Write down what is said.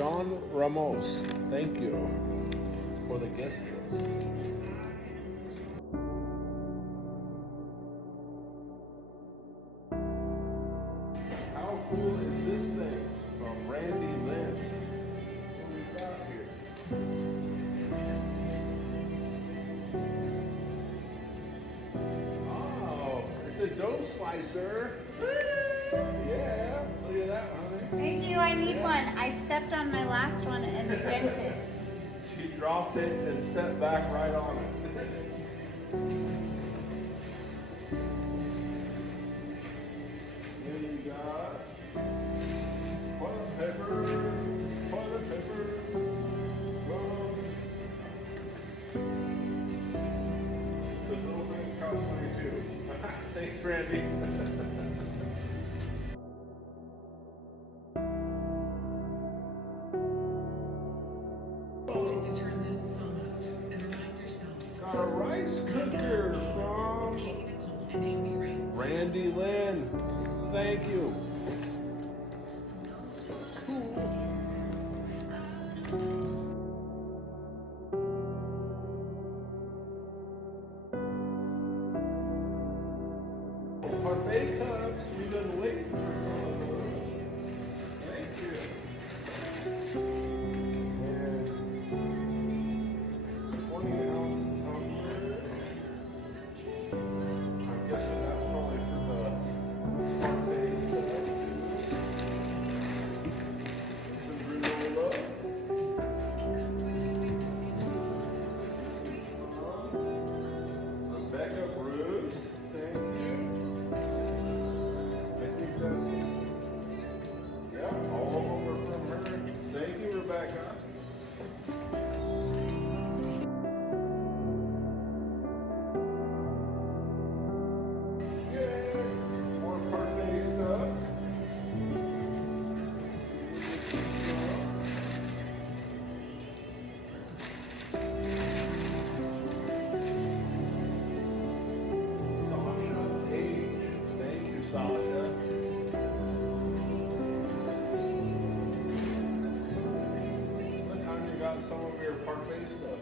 Sean Ramos, thank you for the gesture. How cool is this thing from Randy Lynn? What we got here? Oh, it's a dough slicer. Yeah, look at that, honey. Thank you, I need one. I stepped on my last one and bent it. She dropped it and stepped back right on it. Then you got toilet paper, rum. Those little things cost money too. Thanks, Randy. To turn this song up and remind yourself. Got a rice cooker It's from Katie Nicole and Amy Ray. Randy Lynn. Thank you. Parfait cups, we've been waiting for some of those. Thank you. And 20-ounce tumblers. I'm guessing that's probably for the parfait stuff. Some granola. Rebecca Bruce, thank you. I think that's, yeah, all of them are from her. Thank you, Rebecca. Yay, more parfait stuff. Sasha H. Thank you, Sasha. What time you got some of your parfait stuff?